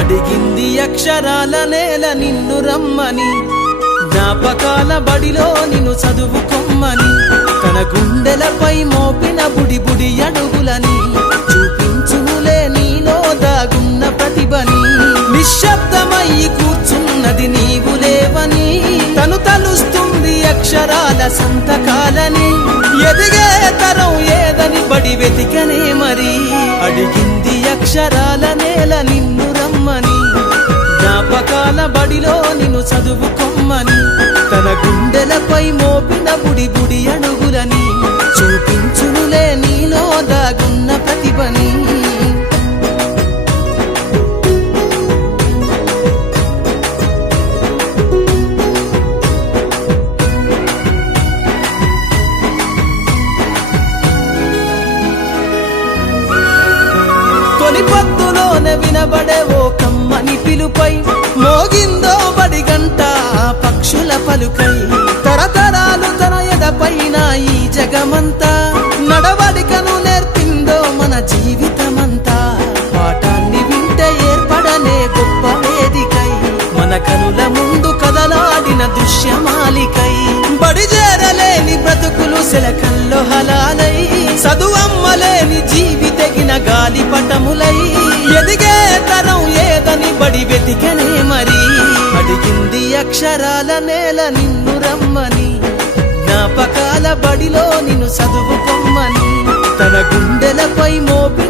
అడిగింది అక్షరాల నేల నిన్ను రమ్మని, జ్ఞాపకాల బడిలో నిన్ను చదువుకొమ్మని, తన గుండెలపై మోపిన బుడి బుడి అడుగులని చూపించునులే నీలో దాగున్న ప్రతిభని. నిశ్శబ్దమయ్యి కూర్చున్నది నీవు లేవని, తను తలుస్తుంది అక్షరాల సంతకాలని. ఎదిగే తరం ఏదని బడి వెతికనే మరి, అడిగింది అక్షరాల నేల నిన్ను రమ్మని, జ్ఞాపకాల బడిలో నిన్ను చదువుకొమ్మని, తన గుండెలపై మోపిన బుడి బుడి అడుగులని చూపించునులే నీలో దాగున్న ప్రతిభని. తొలి పొద్దులోనే వినబడే ఓ కమ్మని పిలుపై మోగిందో బడి గంట పక్షుల పలుకై. తరతరాలు తన ఎదపైన ఈ జగమంతా నడవడికను నేర్పిందో మన జీవితమంతా. పాఠాన్ని వింటే ఏర్పడనే గొప్ప వేదికై, మన కనుల ముందు కదలాడిన దృశ్యమాలికై. బడి చేరలేని బ్రతుకులు సెలకల్లో హలాలై, చదువమ్మలేని జీవితగిన గాలి పటములై. ఎదిగే తరం ఏదని బడి వెతికనే మరి, అడిగింది అక్షరాల నేల నిన్ను రమ్మని, జ్ఞాపకాల బడిలో నిన్ను చదువుకొమ్మని, తన గుండెలపై మోపి